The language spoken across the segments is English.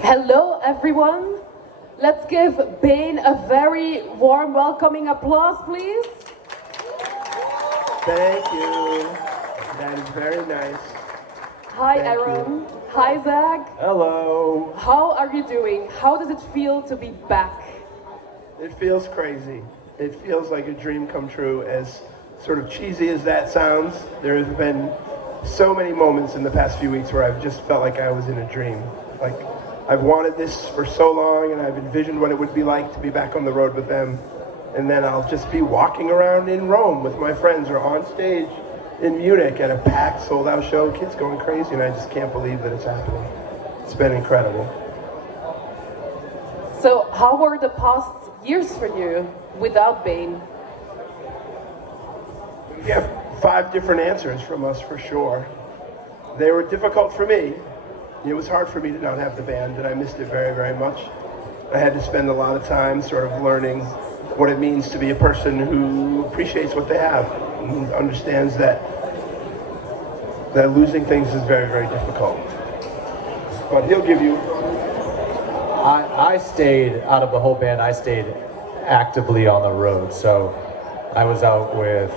Hello, everyone. Let's give Bane a very warm, welcoming applause, please. Thank you. That is very nice. Hi, Thank Aaron. you. Hi, Zach. Hello. How are you doing? How does it feel to be back? It feels crazy. It feels like a dream come true. As sort of cheesy as that sounds, there have been so many moments in the past few weeks where I've just felt like I was in a dream. Like, I've wanted this for so long, and I've envisioned what it would be like to be back on the road with them. And then I'll just be walking around in Rome with my friends or on stage in Munich at a packed, sold-out show, kids going crazy, and I just can't believe that it's happening. It's been incredible. So, how were the past years for you without Bane? You have 5 different answers from us for sure. They were difficult for me. It was hard for me to not have the band, and I missed it very, very much. I had to spend a lot of time sort of learning what it means to be a person who appreciates what they have and understands that losing things is very, very difficult. But he'll give you. I stayed, out of the whole band, I stayed actively on the road. So I was out with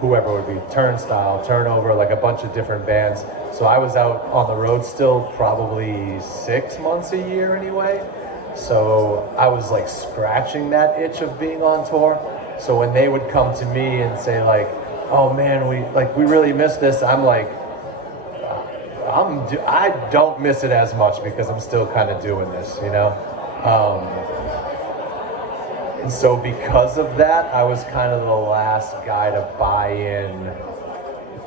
whoever would be, Turnstile, Turnover, like a bunch of different bands. So I was out on the road still probably 6 months a year anyway. So I was like scratching that itch of being on tour. So when they would come to me and say like, oh man, we really miss this, I'm like, I don't miss it as much because I'm still kind of doing this, you know? And so because of that, I was kind of the last guy to buy in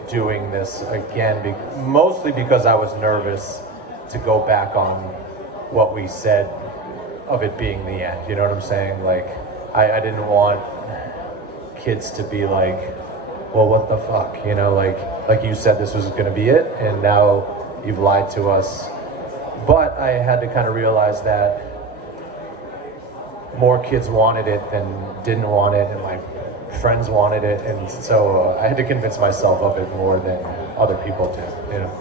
doing this again, mostly because I was nervous to go back on what we said of it being the end, you know what I'm saying? Like, I didn't want kids to be like, well, what the fuck, you know, like you said this was gonna be it, and now you've lied to us. But I had to kind of realize that more kids wanted it than didn't want it, and my friends wanted it, and so I had to convince myself of it more than other people did, you know.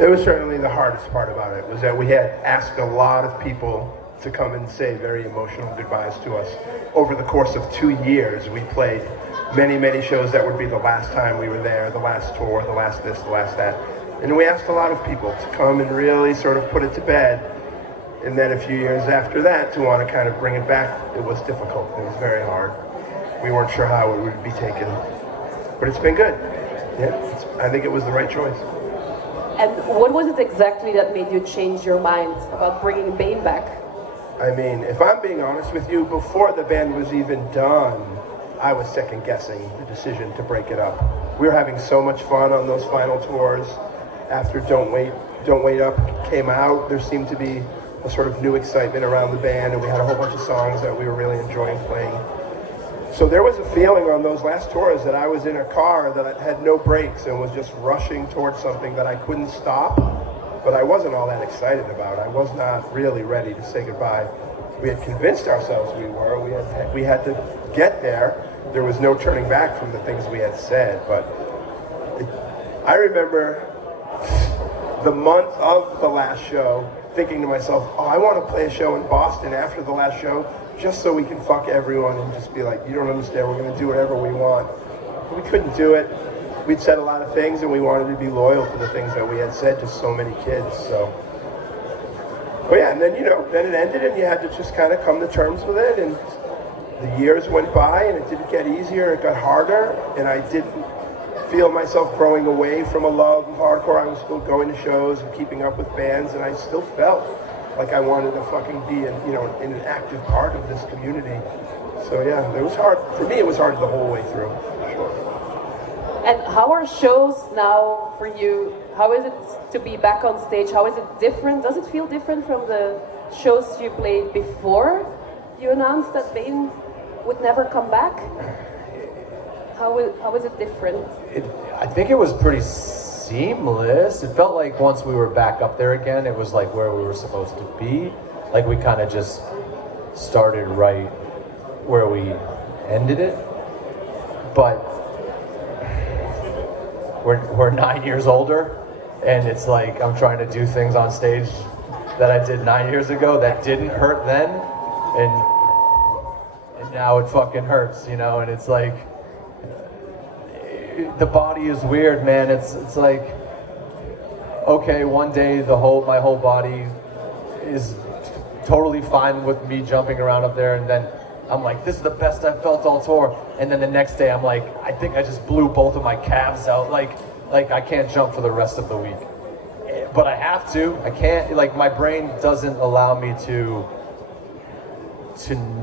It was certainly the hardest part about it, was that we had asked a lot of people to come and say very emotional goodbyes to us. Over the course of 2 years, we played many, many shows that would be the last time we were there, the last tour, the last this, the last that. And we asked a lot of people to come and really sort of put it to bed. And then a few years after that, to want to kind of bring it back, it was difficult. It was very hard. We weren't sure how it would be taken. But it's been good. Yeah, I think it was the right choice. And what was it exactly that made you change your mind about bringing Bane back? I mean, if I'm being honest with you, before the band was even done, I was second guessing the decision to break it up. We were having so much fun on those final tours. After Don't Wait Up came out, there seemed to be a sort of new excitement around the band, and we had a whole bunch of songs that we were really enjoying playing. So there was a feeling on those last tours that I was in a car that had no brakes and was just rushing towards something that I couldn't stop, but I wasn't all that excited about. I was not really ready to say goodbye. We had convinced ourselves we were. We had to get there. There was no turning back from the things we had said, but I remember the month of the last show thinking to myself, oh, I want to play a show in Boston after the last show just so we can fuck everyone and just be like, you don't understand, we're going to do whatever we want. But we couldn't do it. We'd said a lot of things and we wanted to be loyal to the things that we had said to so many kids, so. But yeah, and then, then it ended and you had to just kind of come to terms with it, and the years went by and it didn't get easier, it got harder, and I didn't feel myself growing away from a love of hardcore. I was still going to shows and keeping up with bands, and I still felt like I wanted to fucking be in an active part of this community. So yeah, it was hard. For me, it was hard the whole way through, for sure. And how are shows now for you? How is it to be back on stage? How is it different? Does it feel different from the shows you played before you announced that Bane would never come back? How is it different? I think it was pretty seamless. It felt like once we were back up there again, it was like where we were supposed to be. Like we kind of just started right where we ended it. But we're 9 years older, and it's like I'm trying to do things on stage that I did 9 years ago that didn't hurt then, and now it fucking hurts, you know. And it's like the body is weird, man. It's like, okay, one day my whole body is totally fine with me jumping around up there, and then I'm like, this is the best I've felt all tour. And then the next day I'm like, I think I just blew both of my calves out. Like I can't jump for the rest of the week. But I have to. I can't, like, my brain doesn't allow me to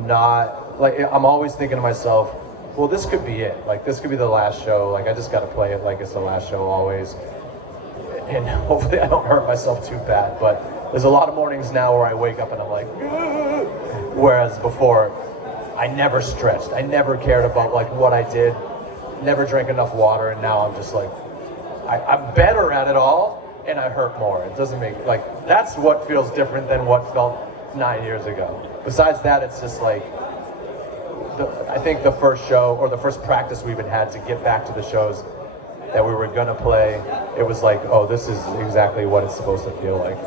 not, like, I'm always thinking to myself, well, this could be it. Like, this could be the last show. Like, I just got to play it like it's the last show always. And hopefully I don't hurt myself too bad. But there's a lot of mornings now where I wake up and I'm like, ugh. Whereas before, I never stretched. I never cared about, like, what I did. Never drank enough water. And now I'm just like, I'm better at it all, and I hurt more. It doesn't make, like, that's what feels different than what felt 9 years ago. Besides that, it's just like, I think the first show, or the first practice we even had to get back to the shows that we were gonna play, it was like, oh, this is exactly what it's supposed to feel like.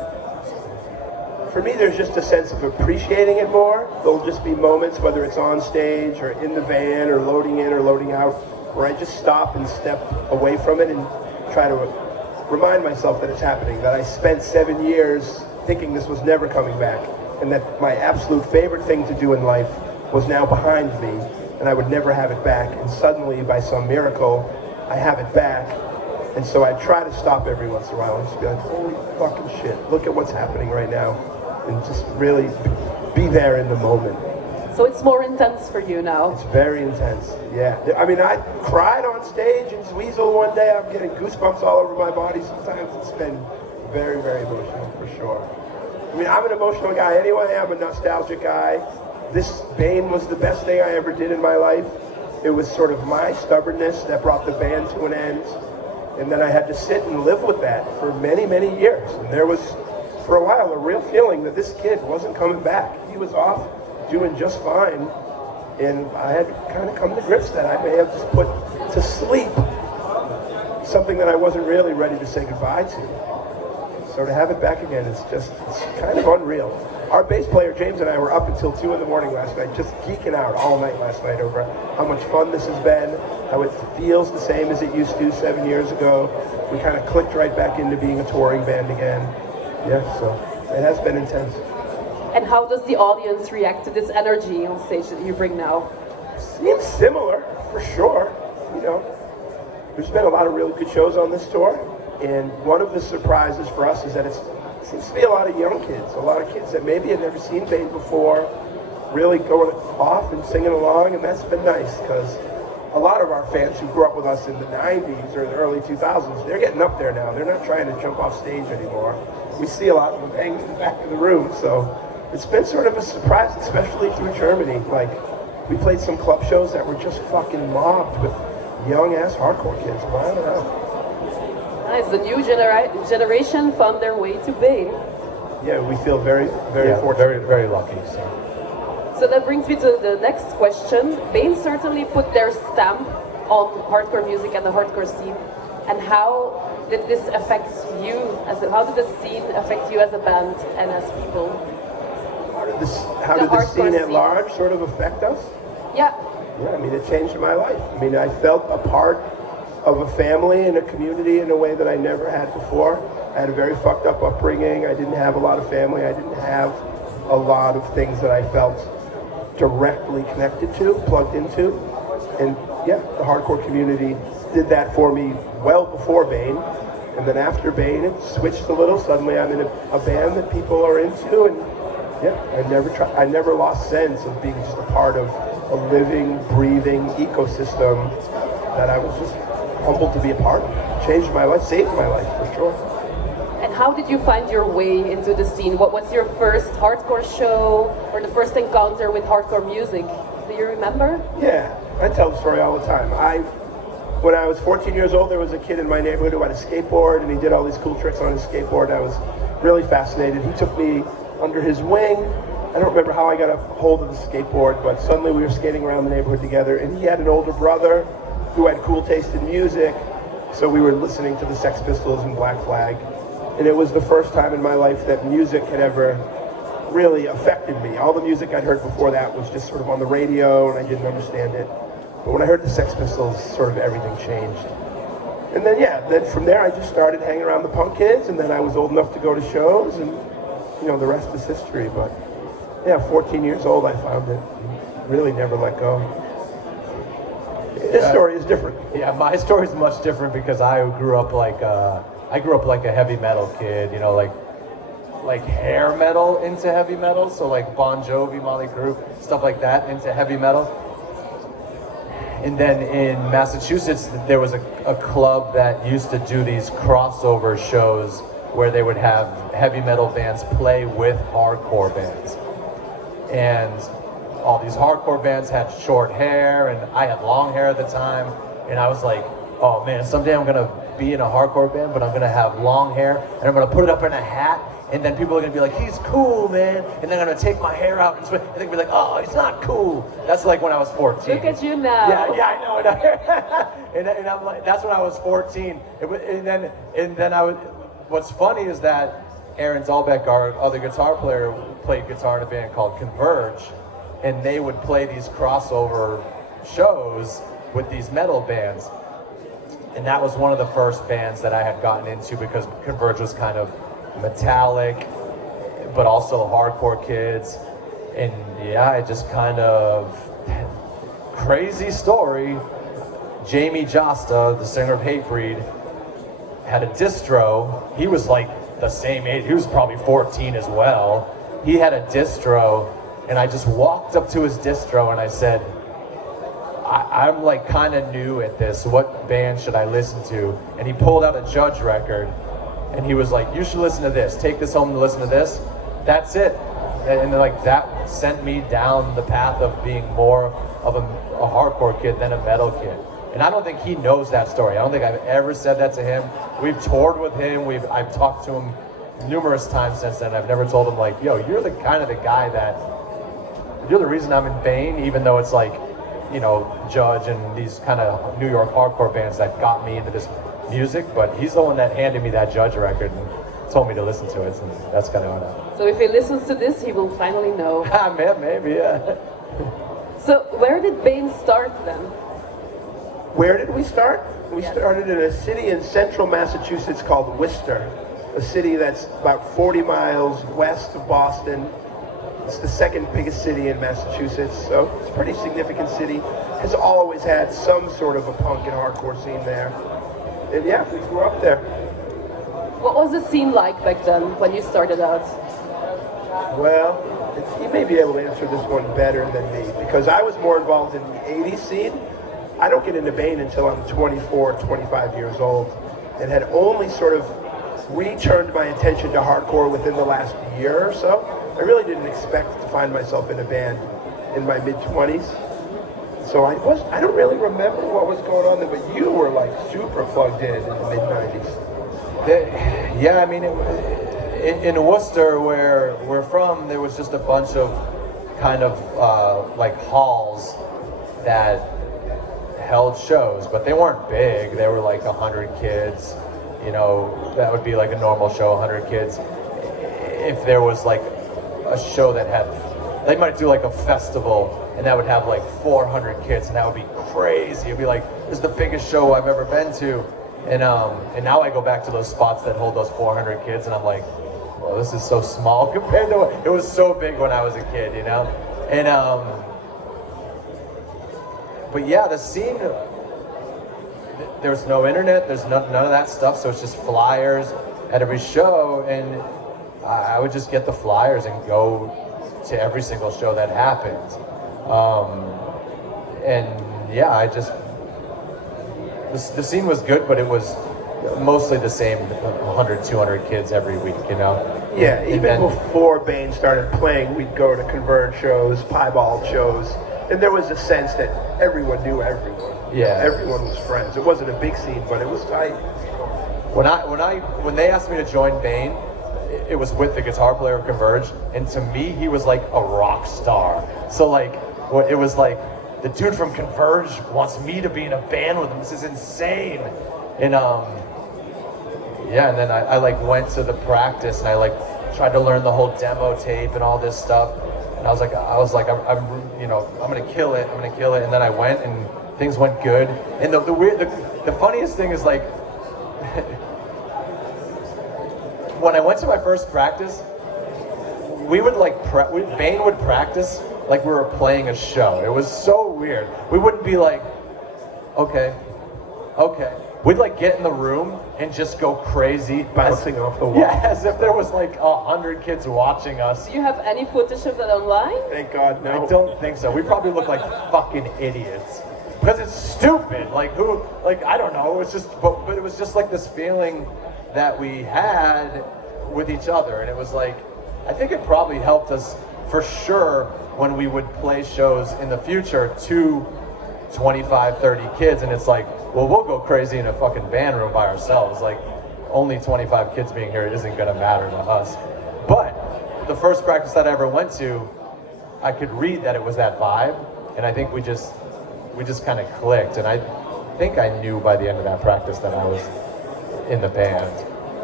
For me, there's just a sense of appreciating it more. There'll just be moments, whether it's on stage or in the van or loading in or loading out, where I just stop and step away from it and try to remind myself that it's happening, that I spent 7 years thinking this was never coming back, and that my absolute favorite thing to do in life was now behind me, and I would never have it back. And suddenly, by some miracle, I have it back. And so I try to stop every once in a while and just be like, holy fucking shit, look at what's happening right now. And just really be there in the moment. So it's more intense for you now? It's very intense, yeah. I mean, I cried on stage in Zweezel one day. I'm getting goosebumps all over my body sometimes. It's been very, very emotional, for sure. I mean, I'm an emotional guy anyway. I'm a nostalgic guy. This Bane was the best thing I ever did in my life. It was sort of my stubbornness that brought the band to an end. And then I had to sit and live with that for many, many years. And there was, for a while, a real feeling that this kid wasn't coming back. He was off doing just fine. And I had to kind of come to grips that I may have just put to sleep something that I wasn't really ready to say goodbye to. So to have it back again is just, it's kind of unreal. Our bass player, James, and I were up until 2 in the morning last night, just geeking out all night last night over how much fun this has been, how it feels the same as it used to 7 years ago. We kind of clicked right back into being a touring band again. Yeah, so it has been intense. And how does the audience react to this energy on stage that you bring now? Seems similar, for sure. You know, there's been a lot of really good shows on this tour, and one of the surprises for us is that it seems to be a lot of young kids, a lot of kids that maybe had never seen Bane before, really going off and singing along, and that's been nice, because a lot of our fans who grew up with us in the 90s or the early 2000s, they're getting up there now. They're not trying to jump off stage anymore. We see a lot of them hanging in the back of the room, so it's been sort of a surprise, especially through Germany. Like, we played some club shows that were just fucking mobbed with young-ass hardcore kids. I don't know. Nice, the new generation found their way to Bane. Yeah, we feel very, very fortunate. Very, very lucky. So that brings me to the next question. Bane certainly put their stamp on hardcore music and the hardcore scene. And how did this affect you? How did the scene affect you as a band and as people? How did the scene at large sort of affect us? Yeah. Yeah, I mean, it changed my life. I mean, I felt a part of a family and a community in a way that I never had before. I had a very fucked up upbringing. I didn't have a lot of family. I didn't have a lot of things that I felt directly connected to, plugged into. And yeah, the hardcore community did that for me well before Bane. And then after Bane, it switched a little. Suddenly I'm in a band that people are into, and yeah, I never lost sense of being just a part of a living, breathing ecosystem that I was just humbled to be a part of. Changed my life, saved my life, for sure. And how did you find your way into the scene? What was your first hardcore show or the first encounter with hardcore music? Do you remember? Yeah, I tell the story all the time. When I was 14 years old, there was a kid in my neighborhood who had a skateboard, and he did all these cool tricks on his skateboard. I was really fascinated. He took me under his wing. I don't remember how I got a hold of the skateboard, but suddenly we were skating around the neighborhood together, and he had an older brother who had cool taste in music, so we were listening to the Sex Pistols and Black Flag. And it was the first time in my life that music had ever really affected me. All the music I'd heard before that was just sort of on the radio and I didn't understand it. But when I heard the Sex Pistols, sort of everything changed. And then, yeah, then from there I just started hanging around the punk kids, and then I was old enough to go to shows, and, you know, the rest is history. But, yeah, 14 years old I found it. Really never let go. His story is different. Yeah, my story is much different because I grew up like a heavy metal kid, you know, like hair metal into heavy metal, so like Bon Jovi, Motley Crue, stuff like that into heavy metal. And then in Massachusetts, there was a club that used to do these crossover shows where they would have heavy metal bands play with hardcore bands. And all these hardcore bands had short hair, and I had long hair at the time. And I was like, oh man, someday I'm gonna be in a hardcore band, but I'm gonna have long hair, and I'm gonna put it up in a hat, and then people are gonna be like, he's cool, man. And they're gonna take my hair out, and they're gonna be like, oh, he's not cool. That's like when I was 14. Look at you now. Yeah, I know. and I'm like, that's when I was 14. And then I was. What's funny is that Aaron Dahlbeck, our other guitar player, played guitar in a band called Converge, and they would play these crossover shows with these metal bands. And that was one of the first bands that I had gotten into because Converge was kind of metallic, but also hardcore kids. And yeah, I just kind of, crazy story, Jamie Josta, the singer of Hatebreed, had a distro. He was like the same age, he was probably 14 as well. He had a distro, and I just walked up to his distro and I said, I'm like kind of new at this. What band should I listen to? And he pulled out a Judge record, and he was like, you should listen to this. Take this home and listen to this. That's it. And like that sent me down the path of being more of a hardcore kid than a metal kid. And I don't think he knows that story. I don't think I've ever said that to him. We've toured with him. I've talked to him numerous times since then. I've never told him like, yo, you're the kind of the guy that, you're the reason I'm in Bane, even though it's like, you know, Judge and these kind of New York hardcore bands that got me into this music, but he's the one that handed me that Judge record and told me to listen to it, and that's kind of what So if he listens to this, he will finally know. Maybe, yeah. So where did Bane start then? Where did we start? We started in a city in central Massachusetts called Worcester, a city that's about 40 miles west of Boston. It's the second biggest city in Massachusetts, so it's a pretty significant city. Has always had some sort of a punk and hardcore scene there. And yeah, we grew up there. What was the scene like back then when you started out? Well, you may be able to answer this one better than me, because I was more involved in the 80s scene. I don't get into Bane until I'm 24, 25 years old, and had only sort of returned my attention to hardcore within the last year or so. I really didn't expect to find myself in a band in my mid-20s. So I don't really remember what was going on there, but you were like super plugged in the mid-90s. Yeah, I mean, in Worcester, where we're from, there was just a bunch of kind of like halls that held shows, but they weren't big. They were like 100 kids, you know, that would be like a normal show, 100 kids. If there was like a show that had, they might do like a festival and that would have like 400 kids, and that would be crazy. It'd be like, this is the biggest show I've ever been to. And now I go back to those spots that hold those 400 kids and I'm like, well, this is so small compared to it was so big when I was a kid, you know? And but yeah, the scene, there's no internet, there's none of that stuff, so it's just flyers at every show, and I would just get the flyers and go to every single show that happened. And yeah, the scene was good, but it was mostly the same 100, 200 kids every week, you know? Yeah, even before Bane started playing, we'd go to Converge shows, Piebald shows, and there was a sense that everyone knew everyone. Yeah. Everyone was friends. It wasn't a big scene, but it was tight. When they asked me to join Bane, it was with the guitar player of Converge, and to me, he was like a rock star. So like, it was like, the dude from Converge wants me to be in a band with him. This is insane. And yeah, and then I like went to the practice and I like tried to learn the whole demo tape and all this stuff. And I was like, I'm you know, I'm gonna kill it. And then I went and things went good. And the funniest thing is like, when I went to my first practice, we would like Bane would practice like we were playing a show. It was so weird. We wouldn't be like, okay. We'd like get in the room and just go crazy, Bouncing off the wall. Yeah, as if there was like 100 kids watching us. Do you have any footage of that online? Thank God, no. I don't think so. We probably look like fucking idiots because it's stupid. Like who? Like I don't know. It was just, but it was just like this feeling that we had with each other, and it was like, I think it probably helped us for sure when we would play shows in the future to 25, 30 kids, and it's like, well, we'll go crazy in a fucking band room by ourselves. Like, only 25 kids being here isn't gonna matter to us. But the first practice that I ever went to, I could read that it was that vibe, and I think we just kind of clicked, and I think I knew by the end of that practice that I was in the band.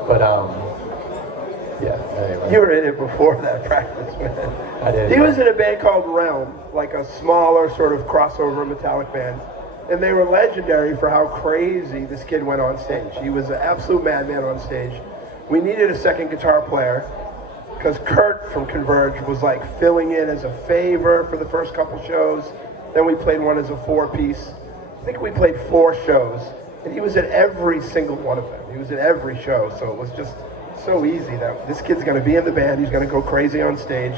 But yeah, anyway. You were in it before that practice, man. I did. He was in a band called Realm, like a smaller sort of crossover metallic band. And they were legendary for how crazy this kid went on stage. He was an absolute madman on stage. We needed a second guitar player because Kurt from Converge was like filling in as a favor for the first couple shows. Then we played one as a 4-piece. I think we played 4 shows, and he was at every single one of them. He was at every show, so it was just so easy that this kid's gonna be in the band, he's gonna go crazy on stage.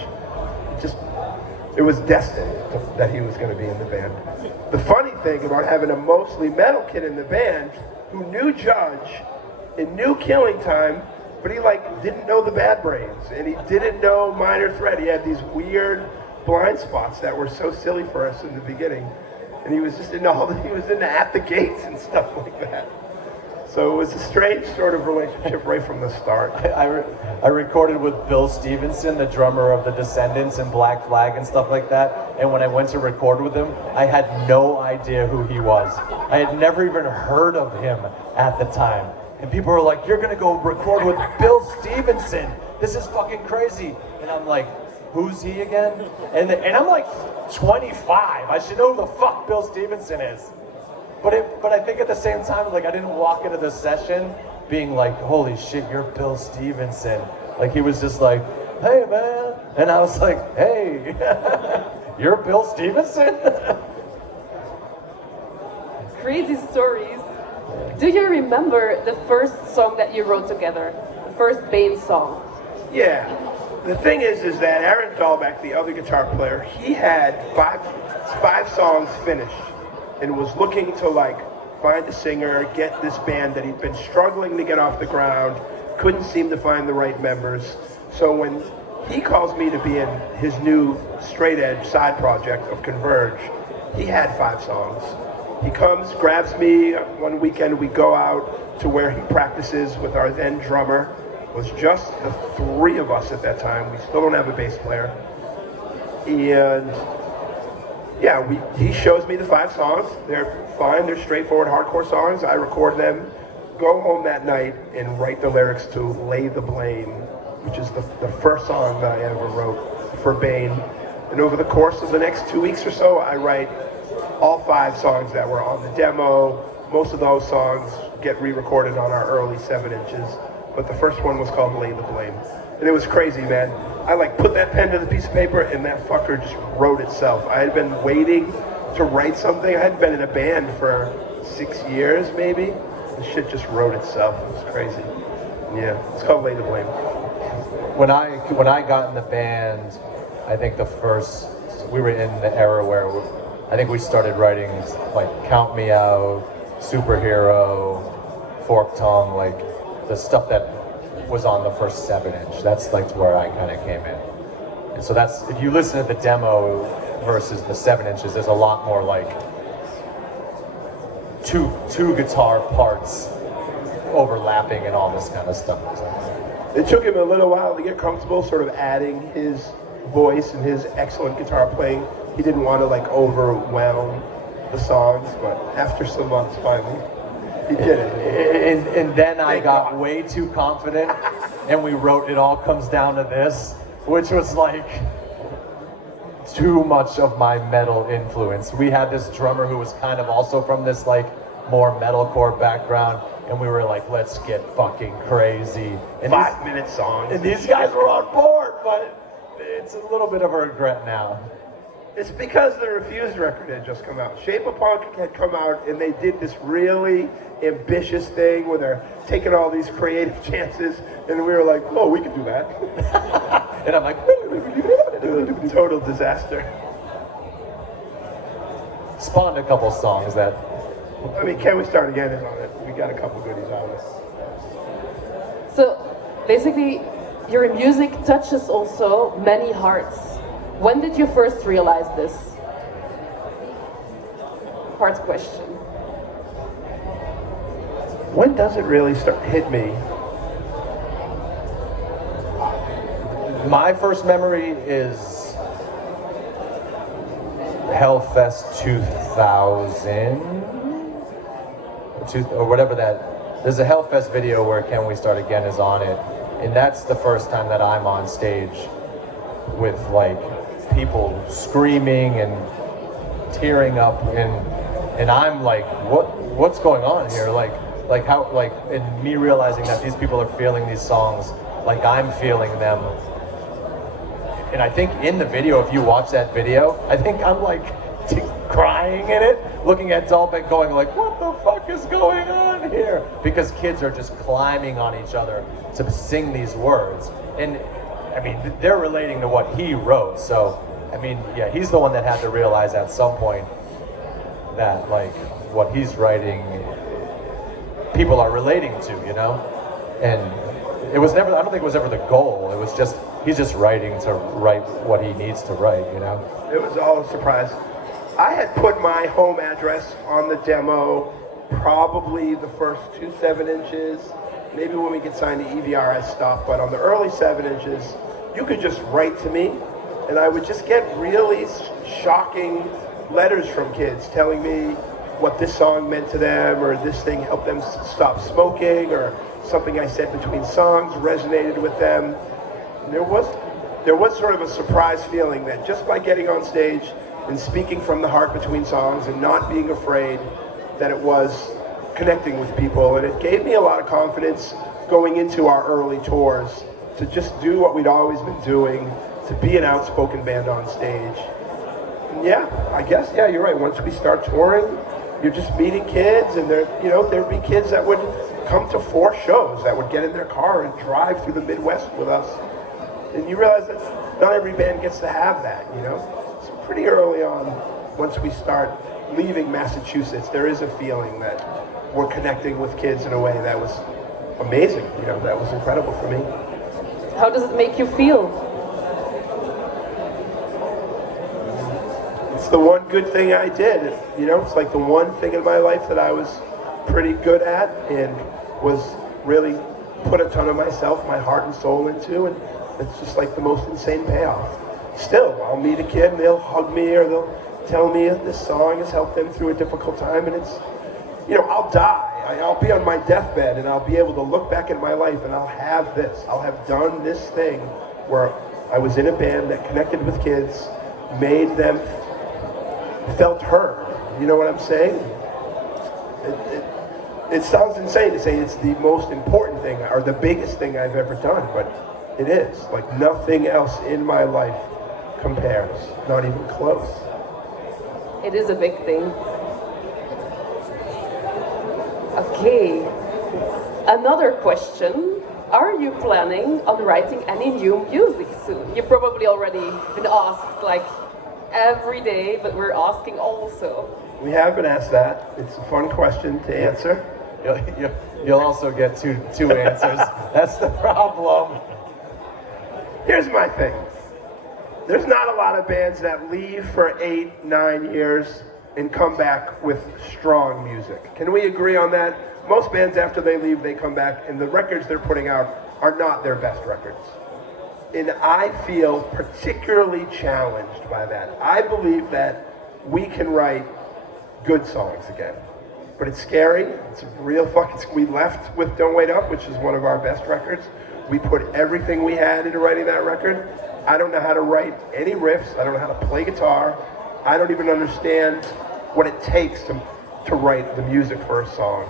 It was destined that he was gonna be in the band. The funny thing about having a mostly metal kid in the band who knew Judge and knew Killing Time, but he like didn't know the Bad Brains and he didn't know Minor Threat. He had these weird blind spots that were so silly for us in the beginning. And he was just into he was into At the Gates and stuff like that. So it was a strange sort of relationship right from the start. I recorded with Bill Stevenson, the drummer of the Descendants and Black Flag and stuff like that. And when I went to record with him, I had no idea who he was. I had never even heard of him at the time. And people were like, "You're gonna go record with Bill Stevenson. This is fucking crazy." And I'm like, "Who's he again?" And I'm like 25. I should know who the fuck Bill Stevenson is. But I think at the same time, like I didn't walk into the session being like, "Holy shit, you're Bill Stevenson." Like he was just like, "Hey man," and I was like, "Hey, you're Bill Stevenson." Crazy stories. Do you remember the first song that you wrote together? The first Bane song? Yeah. The thing is that Aaron Dahlbeck, the other guitar player, he had five songs finished and was looking to like find a singer, get this band that he'd been struggling to get off the ground, couldn't seem to find the right members. So when he calls me to be in his new straight edge side project of Converge, he had 5 songs. He comes, grabs me one weekend, we go out to where he practices with our then drummer. It was just the 3 of us at that time. We still don't have a bass player. And yeah, he shows me the 5 songs. They're fine, they're straightforward hardcore songs. I record them, go home that night and write the lyrics to Lay the Blame, which is the first song that I ever wrote for Bane. And over the course of the next 2 weeks or so, I write all 5 songs that were on the demo. Most of those songs get re-recorded on our early 7 inches, but the first one was called Lay the Blame. And it was crazy, man. I like put that pen to the piece of paper and that fucker just wrote itself. I had been waiting to write something. I hadn't been in a band for 6 years, maybe. The shit just wrote itself. It was crazy. Yeah, it's called Lay the Blame. When I got in the band, I think we were in the era where I think we started writing like Count Me Out, Superhero, Fork Tongue, like the stuff that was on the first 7-inch. That's like where I kind of came in. And so that's, if you listen to the demo versus the 7 inches, there's a lot more like two guitar parts overlapping and all this kind of stuff. It took him a little while to get comfortable sort of adding his voice and his excellent guitar playing. He didn't want to like overwhelm the songs, but after some months finally, You did it. And then I Thank got God. way too confident, and we wrote "It All Comes Down to This," which was like too much of my metal influence. We had this drummer who was kind of also from this like more metalcore background, and we were like, let's get fucking crazy. And 5-minute songs. and these guys were on board, but it's a little bit of a regret now. It's because the Refused record had just come out. Shape of Punk had come out, and they did this really ambitious thing where they're taking all these creative chances, and we were like, oh, we can do that. And I'm like, Total disaster. spawned a couple songs that I mean, Can We Start Again is on it. We got a couple goodies on it. So basically, your music touches also many hearts. When did you first realize this? Hard question. When does it really start hit me? my first memory is Hellfest 2000, or whatever that. There's a Hellfest video where Can We Start Again is on it, and that's the first time that I'm on stage with like people screaming and tearing up, and I'm like, what's going on here? Like how, like, and me realizing that these people are feeling these songs like I'm feeling them. And I think in the video, if you watch that video, I think I'm like crying in it, looking at Dalbeck going like, what the fuck is going on here? Because kids are just climbing on each other to sing these words. And I mean, they're relating to what he wrote. So, I mean, yeah, he's the one that had to realize at some point that like what he's writing, people are relating to, you know? And it was never, I don't think it was ever the goal. It was just, he's just writing to write what he needs to write, you know? It was all a surprise. I had put my home address on the demo, probably the first 2 7-inches. Maybe when we get signed to EVR, I stopped, but on the early 7 inches, you could just write to me, and I would just get really shocking letters from kids telling me what this song meant to them, or this thing helped them stop smoking, or something I said between songs resonated with them. And there was sort of a surprise feeling that just by getting on stage and speaking from the heart between songs and not being afraid, that it was connecting with people. And it gave me a lot of confidence going into our early tours to just do what we'd always been doing, to be an outspoken band on stage. And yeah, I guess, yeah, you're right. Once we start touring, you're just meeting kids, and there'd be kids that would come to 4 shows, that would get in their car and drive through the Midwest with us. And you realize that not every band gets to have that, you know? So pretty early on, once we start leaving Massachusetts, there is a feeling that we're connecting with kids in a way that was amazing, you know, that was incredible for me. How does it make you feel? It's the one good thing I did, you know? It's like the one thing in my life that I was pretty good at and was really put a ton of myself, my heart and soul into, and it's just like the most insane payoff. Still, I'll meet a kid and they'll hug me, or they'll tell me this song has helped them through a difficult time, and it's, you know, I'll die. I'll be on my deathbed and I'll be able to look back at my life and I'll have this. I'll have done this thing where I was in a band that connected with kids, made them felt heard. You know what I'm saying? It sounds insane to say it's the most important thing or the biggest thing I've ever done, but it is. Like nothing else in my life compares, not even close. It is a big thing. Okay, another question. Are you planning on writing any new music soon? You've probably already been asked like every day, but we're asking also. We have been asked that. It's a fun question to answer. You'll also get two answers. That's the problem. Here's my thing. There's not a lot of bands that leave for 8, 9 years and come back with strong music. Can we agree on that? Most bands, after they leave, they come back, and the records they're putting out are not their best records. And I feel particularly challenged by that. I believe that we can write good songs again. but it's scary. It's real fucking. We left with Don't Wait Up, which is one of our best records. We put everything we had into writing that record. I don't know how to write any riffs. I don't know how to play guitar. I don't even understand what it takes to write the music for a song.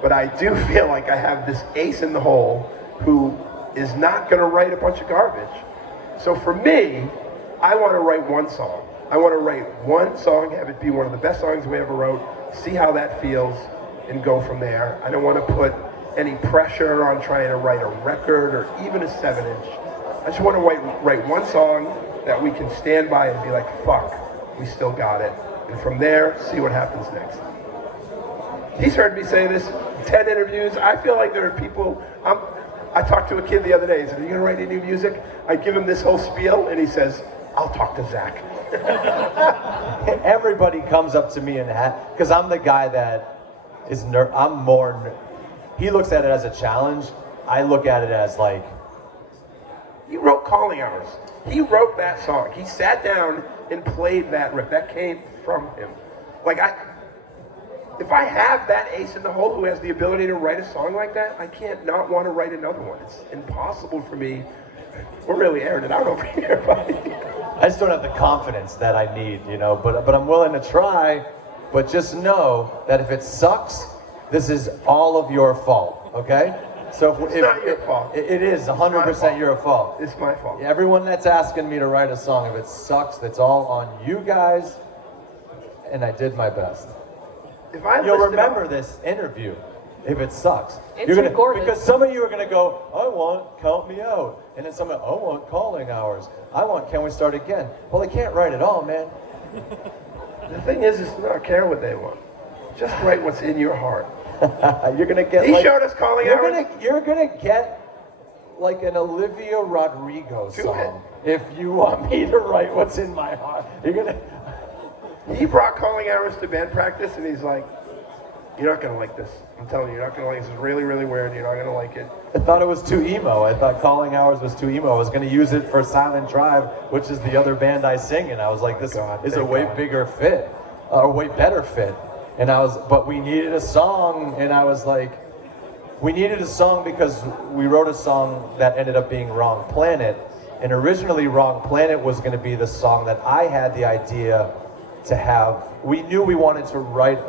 But I do feel like I have this ace in the hole who is not going to write a bunch of garbage. So for me, I want to write one song. I want to write one song, have it be one of the best songs we ever wrote, see how that feels, and go from there. I don't want to put any pressure on trying to write a record or even a 7-inch. I just want to write one song that we can stand by and be like, fuck, we still got it. And from there, see what happens next. He's heard me say this 10 interviews. I feel like there are people, I talked to a kid the other day. He said, are you going to write any new music? I give him this whole spiel, and he says, I'll talk to Zach. Everybody comes up to me and because I'm the guy that is he looks at it as a challenge. I look at it as like, he wrote Calling Hours. He wrote that song. He sat down and played that riff. That came from him. Like if I have that ace in the hole who has the ability to write a song like that, I can't not want to write another one. It's impossible for me. We're really airing it out over here, buddy. I just don't have the confidence that I need, but I'm willing to try. But just know that if it sucks, this is all of your fault, okay? So It's not your fault. It is 100% your fault. It's my fault. Everyone that's asking me to write a song, if it sucks, that's all on you guys, and I did my best. You'll remember this interview if it sucks. It's recorded. Because some of you are going to go, I want Count Me Out. And then some, I want Calling Hours. I want Can We Start Again. Well, they can't write it all, man. The thing is not care what they want. Just write what's in your heart. You're going to get He showed us Calling Hours. You're going to get like an Olivia Rodrigo song if you want me to write what's in my heart. You're going to... He brought Calling Hours to band practice, and he's like, you're not going to like this. I'm telling you, you're not going to like this. It's really, really weird. You're not going to like it. I thought it was too emo. I thought Calling Hours was too emo. I was going to use it for Silent Drive, which is the other band I sing in. I was like, this is a way bigger fit, or way better fit. But we needed a song, and I was like, we needed a song because we wrote a song that ended up being Wrong Planet. And originally Wrong Planet was going to be the song that I had the idea to have. We knew we wanted to write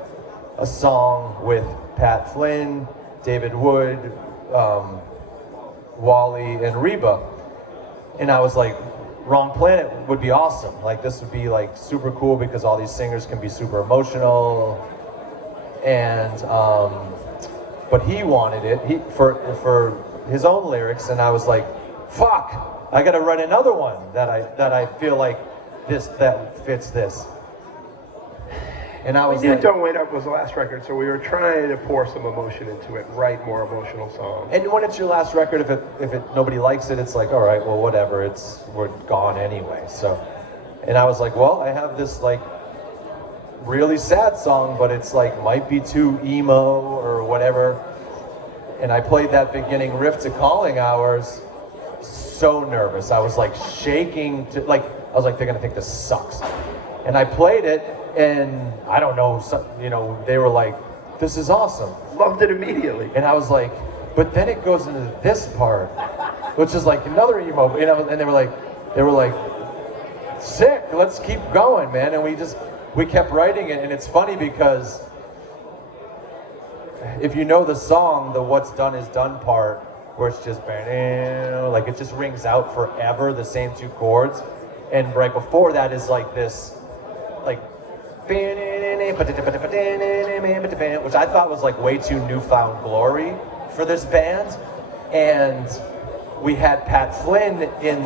a song with Pat Flynn, David Wood, Wally, and Reba. And I was like, Wrong Planet would be awesome. Like, this would be like super cool because all these singers can be super emotional. And, but he wanted it for his own lyrics. And I was like, fuck, I gotta write another one that I feel like that fits this. And I was like, Don't Wait Up was the last record, so we were trying to pour some emotion into it, write more emotional songs. And when it's your last record, if nobody likes it, it's like, all right, well, whatever, we're gone anyway. So, and I was like, well, I have this like really sad song, but it's like might be too emo or whatever. And I played that beginning riff to Calling Hours, so nervous. I was like shaking I was like, they're gonna think this sucks. And I played it, and I don't know, they were like, this is awesome. Loved it immediately. And I was like, but then it goes into this part, which is like another emo, and they were like, sick, let's keep going, man. And we kept writing it, and it's funny because if you know the song, the What's Done Is Done part, where it's just, like it just rings out forever, the same two chords. And right before that is like this, like, which I thought was like way too newfound glory for this band. And we had Pat Flynn in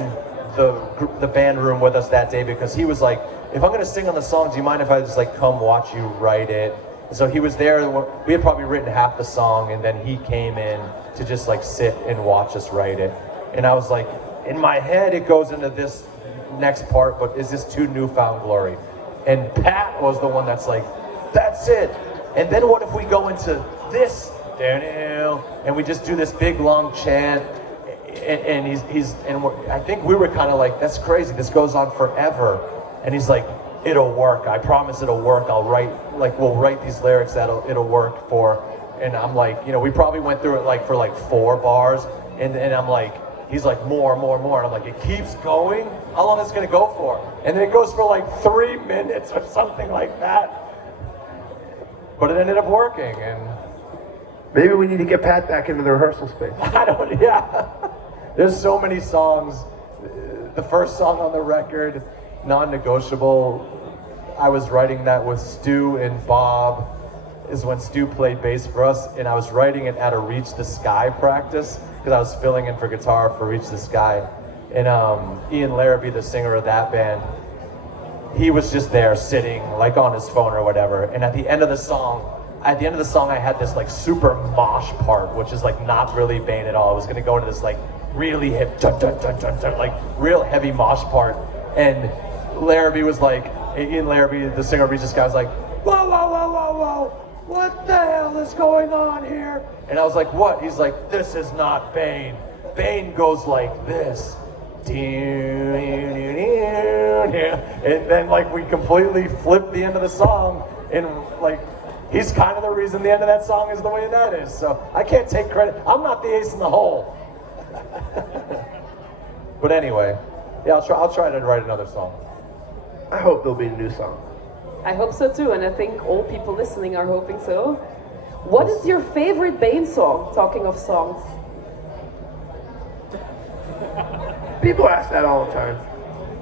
the band room with us that day because he was like, if I'm gonna sing on the song, do you mind if I just like come watch you write it? And so he was there. We had probably written half the song, and then he came in to just like sit and watch us write it. And I was like, in my head it goes into this next part, but is this too newfound glory? And Pat was the one that's like, that's it. And then what if we go into this, and we just do this big long chant, and I think we were kind of like, that's crazy, this goes on forever. And he's like, it'll work. I promise it'll work. We'll write these lyrics that it'll work for. And I'm like, you know, we probably went through it like for like 4 bars, and I'm like, he's like, more, and I'm like, it keeps going? How long is it gonna go for? And then it goes for like 3 minutes or something like that. But it ended up working, and maybe we need to get Pat back into the rehearsal space. yeah. There's so many songs. The first song on the record, Non-Negotiable, I was writing that with Stu and Bob, is when Stu played bass for us, and I was writing it at a Reach the Sky practice, because I was filling in for guitar for Reach the Sky. And Ian Larrabee, the singer of that band, he was just there sitting like on his phone or whatever. And at the end of the song, I had this like super mosh part, which is like not really Bane at all. I was gonna go into this like really hip, dun, dun, dun, dun, dun, like real heavy mosh part. And Larrabee was like, Ian Larrabee, the singer of Reach the Sky, was like, whoa, whoa, whoa, whoa, whoa, what the hell is going on here? And I was like, what? He's like, this is not Bane. Bane goes like this. And then like we completely flipped the end of the song, and like he's kind of the reason the end of that song is the way that is. So I can't take credit. I'm not the ace in the hole. But anyway, yeah, I'll try to write another song. I hope there'll be a new song. I hope so too, and I think all people listening are hoping so. What is your favorite Bane song, talking of songs? People ask that all the time.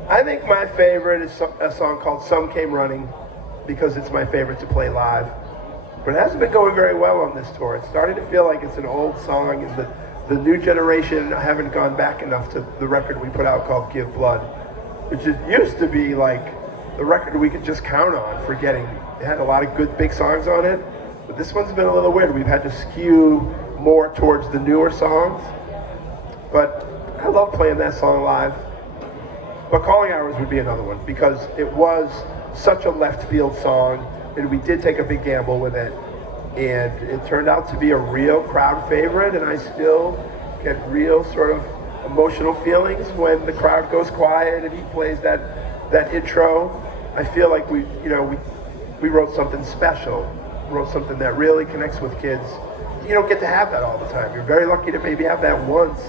I think my favorite is a song called Some Came Running, because it's my favorite to play live. But it hasn't been going very well on this tour. It's starting to feel like it's an old song, and the new generation haven't gone back enough to the record we put out called Give Blood, which used to be like the record we could just count on for getting. It had a lot of good big songs on it, but this one's been a little weird. We've had to skew more towards the newer songs, but I love playing that song live. But Calling Hours would be another one, because it was such a left field song, and we did take a big gamble with it, and it turned out to be a real crowd favorite, and I still get real sort of emotional feelings when the crowd goes quiet and he plays that intro. I feel like we wrote something special, wrote something that really connects with kids. You don't get to have that all the time. You're very lucky to maybe have that once.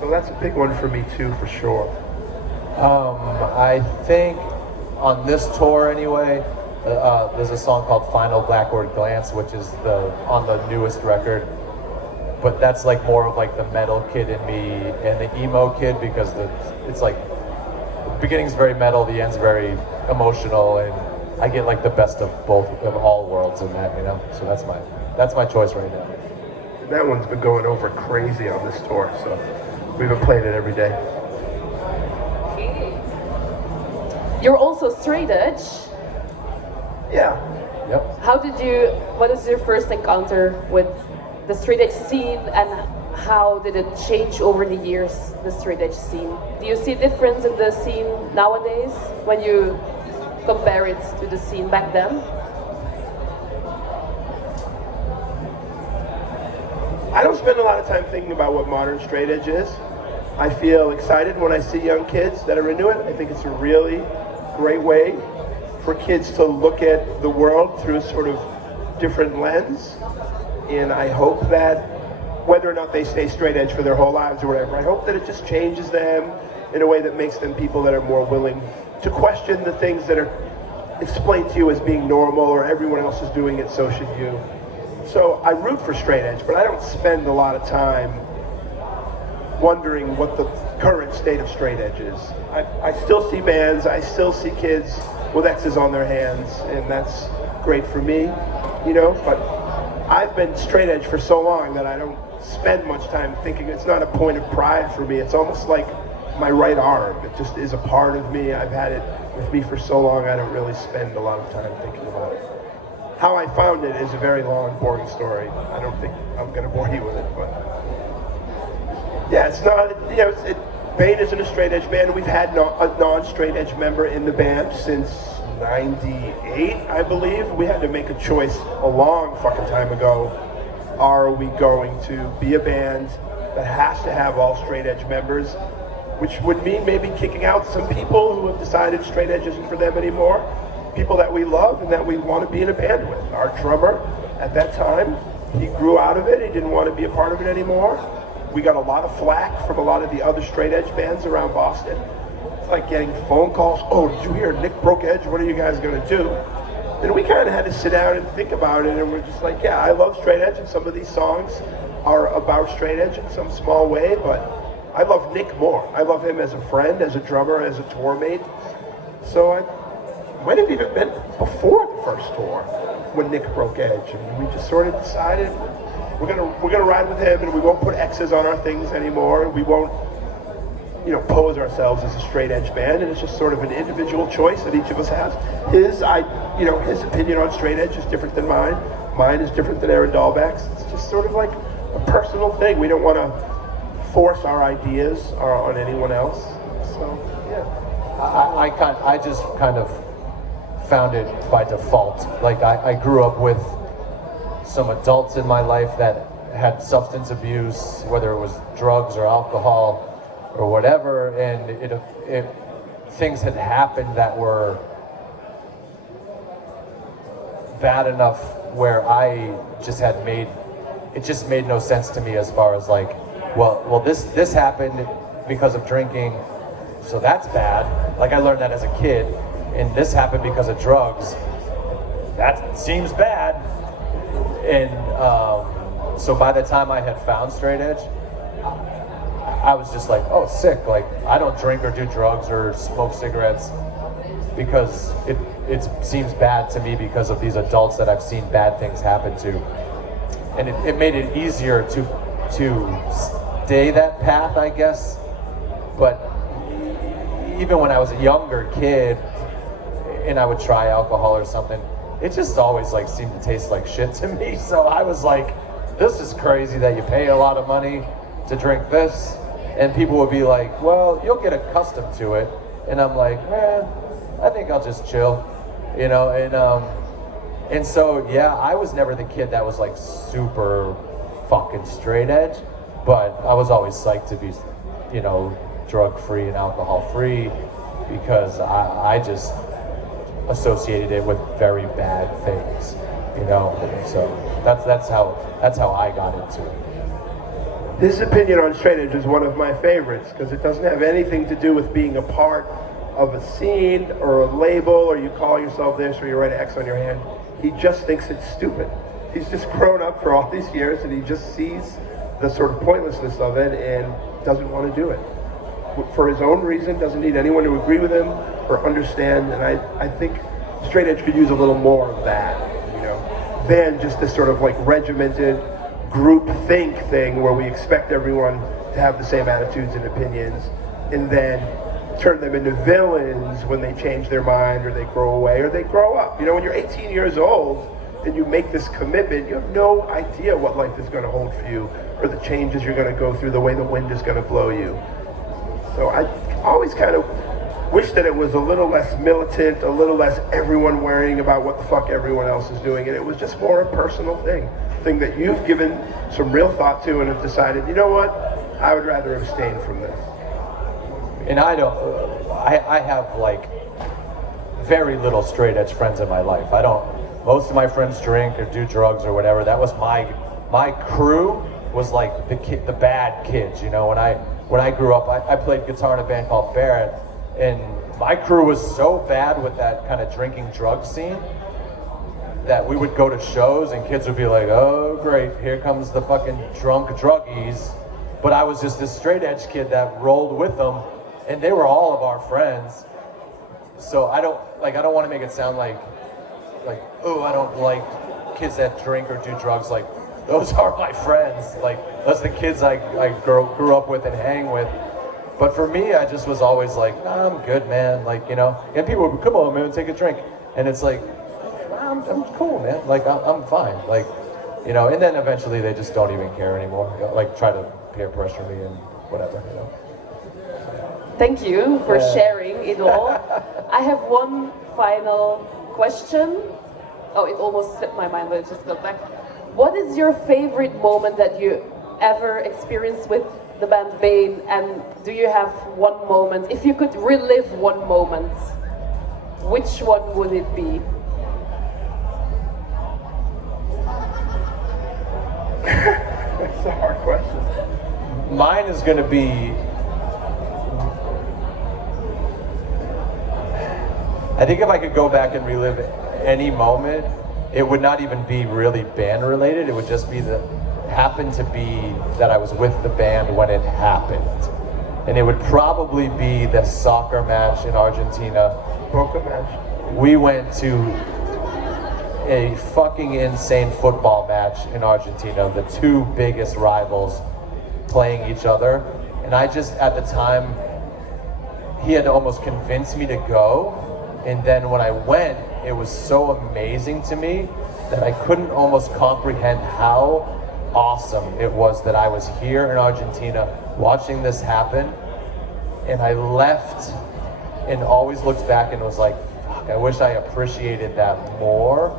So that's a big one for me too, for sure. I think on this tour anyway, there's a song called Final Backward Glance, which is on the newest record. But that's like more of like the metal kid in me and the emo kid, because it's like the beginning's very metal, the end's very emotional, and I get like the best of all worlds in that, you know. So that's my choice right now. That one's been going over crazy on this tour, so we've been playing it every day. You're also straight edge. Yeah. Yep. What is your first encounter with the straight edge scene, and how did it change over the years, the straight edge scene? Do you see a difference in the scene nowadays when you compare it to the scene back then? I don't spend a lot of time thinking about what modern straight edge is. I feel excited when I see young kids that are into it. I think it's a really great way for kids to look at the world through a sort of different lens. And I hope that, whether or not they stay straight edge for their whole lives or whatever, I hope that it just changes them in a way that makes them people that are more willing to question the things that are explained to you as being normal, or everyone else is doing it, so should you. So I root for straight edge, but I don't spend a lot of time wondering what the current state of straight edge is. I still see bands, I still see kids with X's on their hands, and that's great for me, you know, but I've been straight edge for so long that I don't spend much time thinking. It's not a point of pride for me. It's almost like my right arm. It just is a part of me. I've had it with me for so long, I don't really spend a lot of time thinking about it. How I found it is a very long, boring story. I don't think I'm going to bore you with it, but yeah, it's not, you know, Bane isn't a straight edge band. We've had a non-straight edge member in the band since '98, I believe. We had to make a choice a long fucking time ago. Are we going to be a band that has to have all straight edge members? which would mean maybe kicking out some people who have decided straight edge isn't for them anymore. People that we love and that we want to be in a band with. Our drummer, at that time, he grew out of it. He didn't want to be a part of it anymore. We got a lot of flack from a lot of the other straight edge bands around Boston. It's like getting phone calls. Oh, did you hear Nick broke edge? What are you guys going to do? And we kind of had to sit down and think about it. And we're just like, yeah, I love straight edge. And some of these songs are about straight edge in some small way. But I love Nick more. I love him as a friend, as a drummer, as a tour mate. So I might have even been before the first tour when Nick broke edge. And we just sort of decided we're gonna ride with him, and we won't put X's on our things anymore. We won't, pose ourselves as a straight edge band, and it's just sort of an individual choice that each of us has. His opinion on straight edge is different than mine. Mine is different than Aaron Dahlbeck's. It's just sort of like a personal thing. We don't want to force our ideas on anyone else. So yeah. I just kind of found it by default. Like I grew up with some adults in my life that had substance abuse, whether it was drugs or alcohol or whatever, and it things had happened that were bad enough where I just made no sense to me as far as like, well this happened because of drinking, so that's bad. Like I learned that as a kid, and this happened because of drugs. That seems bad. And so by the time I had found straight edge, I was just like, oh, sick. Like, I don't drink or do drugs or smoke cigarettes because it seems bad to me because of these adults that I've seen bad things happen to. And it made it easier to stay that path, I guess. But even when I was a younger kid and I would try alcohol or something, it just always like seemed to taste like shit to me. So I was like, this is crazy that you pay a lot of money to drink this. And people would be like, well, you'll get accustomed to it. And I'm like, man, I think I'll just chill, and so, yeah, I was never the kid that was like super fucking straight edge, but I was always psyched to be, drug free and alcohol free because I just associated it with very bad things, so that's how I got into it. His opinion on straight edge is one of my favorites because it doesn't have anything to do with being a part of a scene or a label or you call yourself this or you write an X on your hand. He just thinks it's stupid. He's just grown up for all these years and he just sees the sort of pointlessness of it and doesn't want to do it. For his own reason, doesn't need anyone to agree with him or understand, and I think straight edge could use a little more of that, than just this sort of like regimented group think thing where we expect everyone to have the same attitudes and opinions and then turn them into villains when they change their mind or they grow away or they grow up. When you're 18 years old and you make this commitment, you have no idea what life is going to hold for you or the changes you're going to go through, the way the wind is going to blow you. So I always kind of wish that it was a little less militant, a little less everyone worrying about what the fuck everyone else is doing, and it was just more a personal thing that you've given some real thought to and have decided, you know what, I would rather abstain from this. And I have like very little straight edge friends in my life. Most of my friends drink or do drugs or whatever. That was my crew was like the bad kids, when I grew up, I played guitar in a band called Barrett, and my crew was so bad with that kind of drinking drug scene that we would go to shows and kids would be like, oh great, here comes the fucking drunk druggies. But I was just this straight edge kid that rolled with them, and they were all of our friends. So I don't want to make it sound like, oh, I don't like kids that drink or do drugs. Like, those are my friends. Like, that's the kids I grew up with and hang with. But for me, I just was always like, nah, I'm good, man. And people would, come on, man, take a drink. And it's like, I'm cool, man. I'm fine. And then eventually they just don't even care anymore. Try to peer pressure me and whatever, Thank you for sharing it all. I have one final question. Oh, it almost slipped my mind, but it just got back. What is your favorite moment that you ever experienced with the band Bane, and do you have one moment, if you could relive one moment, which one would it be? That's a hard question. Mine is going to be, I think if I could go back and relive any moment, it would not even be really band related. It would just be happened to be that I was with the band when it happened. And it would probably be the soccer match in Argentina. Boca match. We went to a fucking insane football match in Argentina, the two biggest rivals playing each other. And I just, at the time, he had to almost convince me to go. And then when I went, it was so amazing to me that I couldn't almost comprehend how awesome it was that I was here in Argentina watching this happen. And I left and always looked back and was like, fuck, I wish I appreciated that more.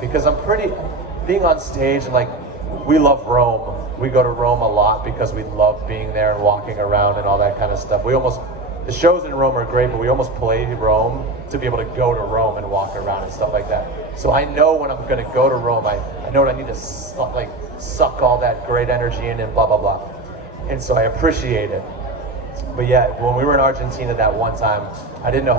Because I'm being on stage and like, we love Rome. We go to Rome a lot because we love being there and walking around and all that kind of stuff. The shows in Rome are great, but we almost play Rome to be able to go to Rome and walk around and stuff like that. So I know when I'm gonna go to Rome, I know what I need to suck all that great energy in and blah, blah, blah. And so I appreciate it. But yeah, when we were in Argentina that one time, I didn't know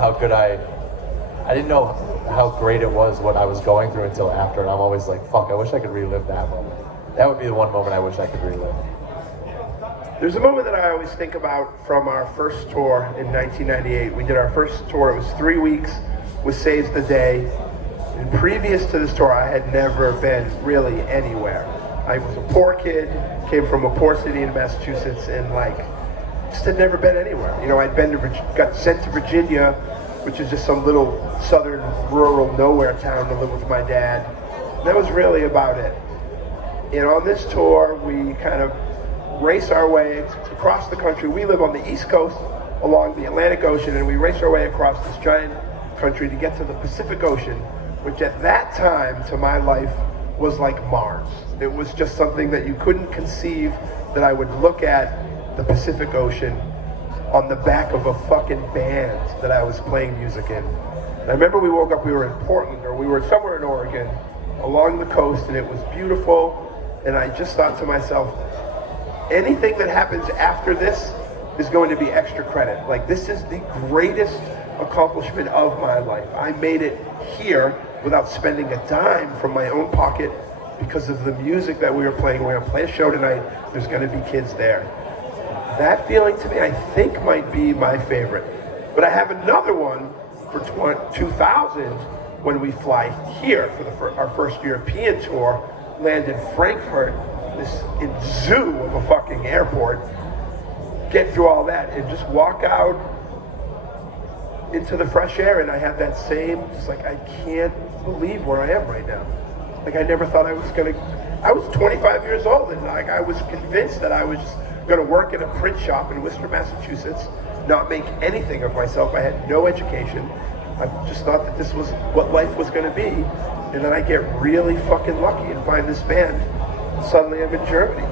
how great it was what I was going through until after, and I'm always like, fuck, I wish I could relive that moment. That would be the one moment I wish I could relive. There's a moment that I always think about from our first tour in 1998. We did our first tour, it was 3 weeks with Saves the Day. And previous to this tour, I had never been really anywhere. I was a poor kid, came from a poor city in Massachusetts, and just had never been anywhere. You know, got sent to Virginia, which is just some little southern rural nowhere town to live with my dad. And that was really about it. And on this tour, we kind of race our way across the country. We live on the East Coast along the Atlantic Ocean, and we race our way across this giant country to get to the Pacific Ocean, which at that time, to my life, was like Mars. It was just something that you couldn't conceive that I would look at the Pacific Ocean on the back of a fucking band that I was playing music in. And I remember we woke up, we were in Portland, or we were somewhere in Oregon, along the coast, and it was beautiful, and I just thought to myself, anything that happens after this is going to be extra credit. Like, this is the greatest accomplishment of my life. I made it here without spending a dime from my own pocket because of the music that we were playing. We're gonna play a show tonight, there's gonna be kids there. That feeling to me, I think, might be my favorite. But I have another one for 2000 when we fly here for our first European tour, land in Frankfurt, this zoo of a fucking airport, get through all that and just walk out into the fresh air, and I had that same, just like, I can't believe where I am right now. Like, I never thought I was 25 years old, and like, I was convinced that I was just gonna work in a print shop in Worcester, Massachusetts, not make anything of myself. I had no education. I just thought that this was what life was gonna be. And then I get really fucking lucky and find this band. Suddenly I'm in Germany.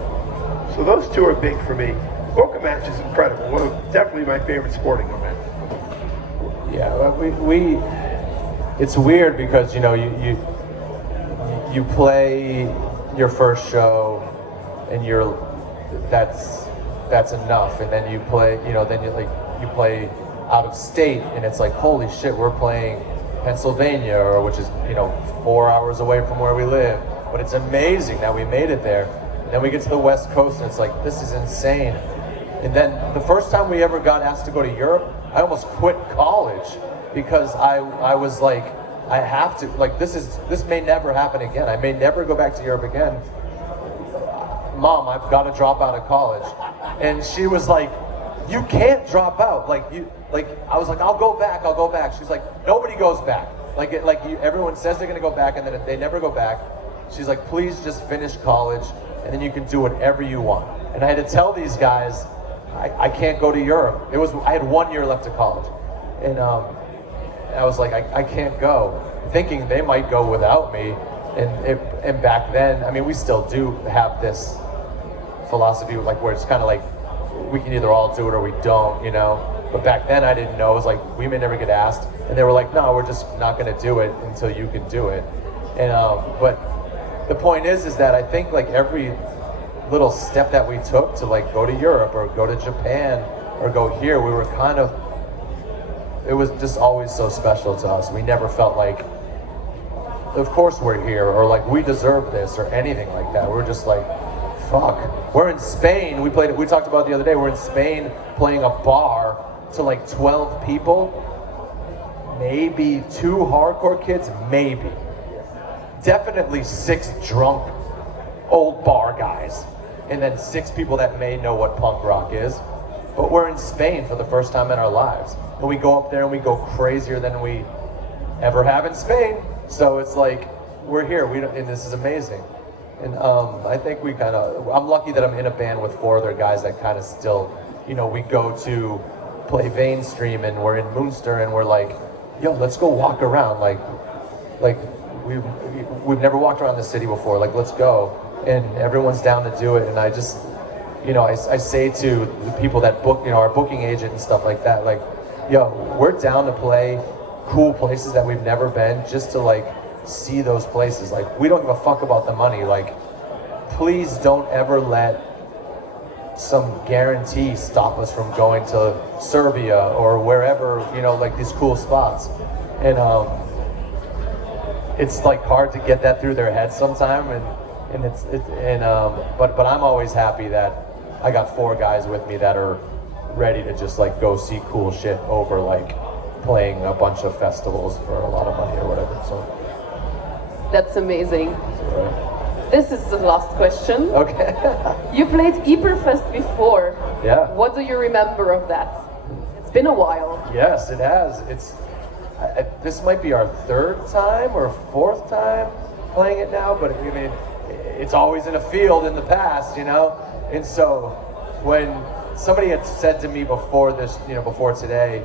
So those two are big for me. Boca match is incredible. Definitely my favorite sporting event. Yeah, it's weird because, you know, you play your first show and that's enough, and then you play, you know, then you play out of state, and it's like, holy shit, we're playing Pennsylvania, or which is, you know, 4 hours away from where we live, but it's amazing that we made it there. And then we get to the West Coast, and it's like, this is insane. And then the first time we ever got asked to go to Europe, I almost quit college because I was like, I have to, like, this may never happen again. I may never go back to Europe again. Mom, I've got to drop out of college. And she was like, you can't drop out. I was like, I'll go back. She's like, nobody goes back. Everyone says they're gonna go back and then they never go back. She's like, please just finish college and then you can do whatever you want. And I had to tell these guys, I can't go to Europe. I had 1 year left of college. And I was like, I can't go, thinking they might go without me. And back then, I mean, we still do have this philosophy, like where it's kind of like we can either all do it or we don't, you know. But back then I didn't know. It was like we may never get asked, and they were like, no, we're just not going to do it until you can do it. And but the point is that I think like every little step that we took to like go to Europe or go to Japan or go here, we were kind of, it was just always so special to us. We never felt like, of course we're here, or like we deserve this or anything like that. We're just like, fuck. We're in Spain. We talked about it the other day. We're in Spain playing a bar to like 12 people, maybe 2 hardcore kids, maybe. Definitely 6 drunk old bar guys, and then 6 people that may know what punk rock is. But we're in Spain for the first time in our lives, and we go up there and we go crazier than we ever have in Spain. So it's like we're here. And this is amazing. And I think I'm lucky that I'm in a band with 4 other guys that kind of still, you know, we go to play Bane stream and we're in Munster and we're like, yo, let's go walk around. Like we've never walked around this city before. Like, let's go. And everyone's down to do it. And I just, you know, I say to the people that book, you know, our booking agent and stuff like that, like, yo, we're down to play cool places that we've never been, just to like see those places. Like, we don't give a fuck about the money. Like, please don't ever let some guarantee stop us from going to Serbia or wherever, you know, like these cool spots. And it's like hard to get that through their heads sometime, but I'm always happy that I got 4 guys with me that are ready to just like go see cool shit over like playing a bunch of festivals for a lot of money or whatever. So that's amazing. This is the last question. Okay. You played Ieperfest before. Yeah. What do you remember of that? It's been a while. Yes, it has. This might be our 3rd time or 4th time playing it now, but I mean, it's always in a field in the past, you know? And so when somebody had said to me before this, you know, before today,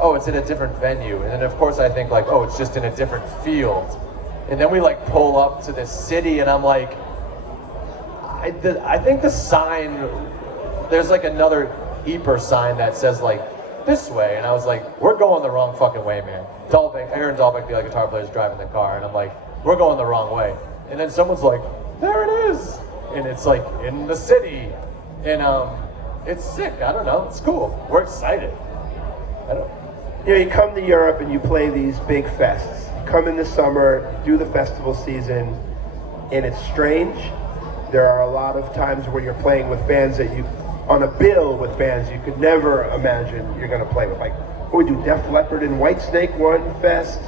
oh, it's in a different venue. And then of course I think like, oh, it's just in a different field. And then we like pull up to this city and I'm like, I think the sign, there's like another Ieper sign that says like, this way. And I was like, we're going the wrong fucking way, man. Aaron Dahlbeck, the other guitar player, is driving the car. And I'm like, we're going the wrong way. And then someone's like, there it is. And it's like in the city. And it's sick. I don't know. It's cool. We're excited. You know, you come to Europe and you play these big fests. You come in the summer, do the festival season, and it's strange. There are a lot of times where you're playing with bands that you, on a bill with bands you could never imagine you're gonna play with. Like, we do Def Leppard and Whitesnake one fest.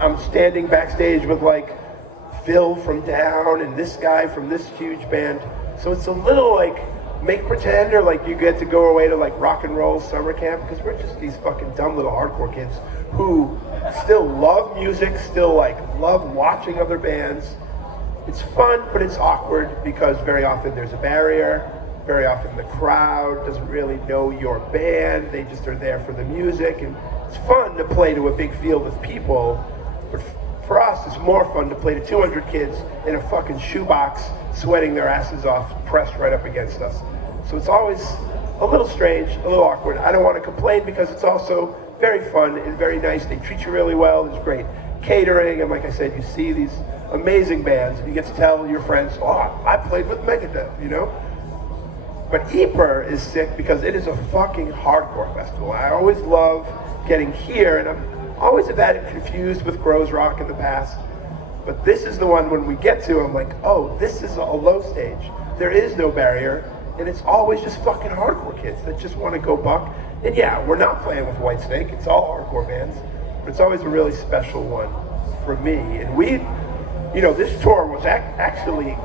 I'm standing backstage with like Phil from Down and this guy from this huge band. So it's a little like make pretend, or like you get to go away to like rock and roll summer camp, because we're just these fucking dumb little hardcore kids who still love music, still like love watching other bands. It's fun, but it's awkward because very often there's a barrier. Very often the crowd doesn't really know your band. They just are there for the music, and it's fun to play to a big field of people. But for us, it's more fun to play to 200 kids in a fucking shoebox, sweating their asses off, pressed right up against us. So it's always a little strange, a little awkward. I don't want to complain because it's also very fun and very nice. They treat you really well. There's great catering, and like I said, you see these amazing bands, and you get to tell your friends, oh, I played with Megadeth, you know? But Ieper is sick because it is a fucking hardcore festival. I always love getting here, and I'm always had it confused with Grows Rock in the past. But this is the one when we get to, I'm like, oh, this is a low stage. There is no barrier, and it's always just fucking hardcore kids that just want to go buck. And yeah, we're not playing with Whitesnake, it's all hardcore bands, but it's always a really special one for me. And we, you know, this tour was actually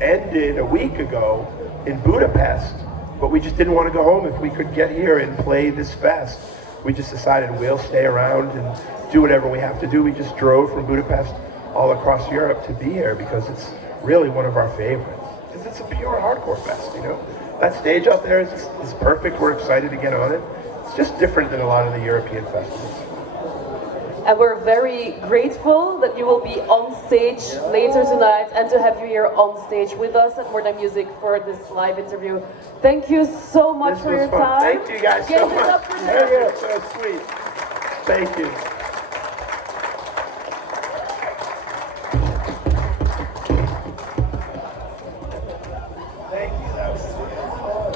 ended a week ago in Budapest, but we just didn't want to go home if we could get here and play this fest. We just decided we'll stay around and do whatever we have to do. We just drove from Budapest all across Europe to be here because it's really one of our favorites. Because it's a pure hardcore fest, you know? That stage out there is perfect. We're excited to get on it. It's just different than a lot of the European festivals. And we're very grateful that you will be on stage later tonight and to have you here on stage with us at More Than Music for this live interview. Thank you so much This for was your fun. time. Thank you guys so Give it much. up for them. You're so sweet. Thank you.